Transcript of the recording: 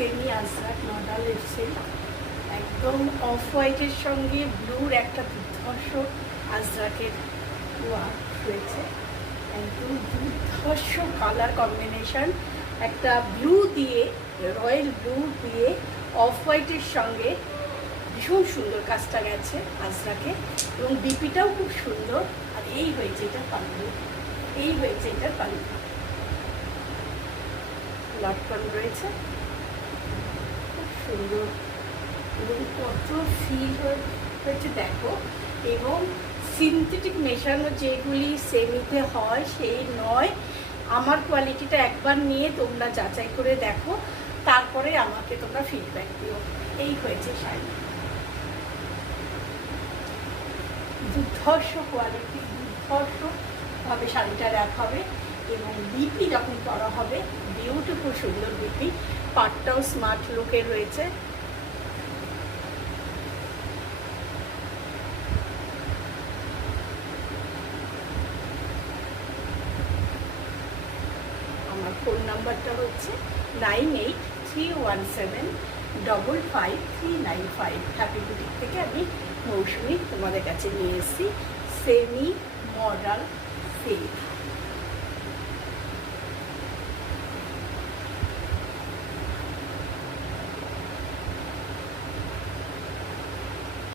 Semi Ajrak model এসছে, একদম of হোয়াইটের সঙ্গে ব্লুর একটা দুর্ধর্ষ আজরাকের ওয়ার্ক রয়েছে, একদম দুর্ধর্ষ কালার কম্বিনেশন, একটা ব্লু দিয়ে রয়্যাল ব্লু দিয়ে অফ হোয়াইটের সঙ্গে ভীষণ সুন্দর কাজটা গেছে আজরাকে, এবং বিপিটাও খুব সুন্দর। আর এই হয়েছে এটা পাল্লু, এই হয়েছে এটা পাল্লু, লটকন রয়েছে খুব সুন্দর এবং কত ফিল হয়েছে দেখো। এবং সিনথেটিক মেশানো যেগুলি সেমিতে হয় সেই নয়, আমার কোয়ালিটিটা একবার নিয়ে তোমরা যাচাই করে দেখো, তারপরে আমাকে তোমরা ফিডব্যাক দিও। এই হয়েছে শাড়ি, দুর্ধর্ষ কোয়ালিটি, দুর্ধর্ষভাবে শাড়িটা দেখাবে। এবং বিপি যখন করা হবে বিউটিফুল সুন্দর বিপি, পাটটাও স্মার্ট লুকে রয়েছে। আমার ফোন নাম্বারটা হচ্ছে 9831755395। হ্যাপি বুটিক থেকে আমি মৌসুমি তোমাদের কাছে নিয়ে এসেছি সেমি মডাল সিল্ক।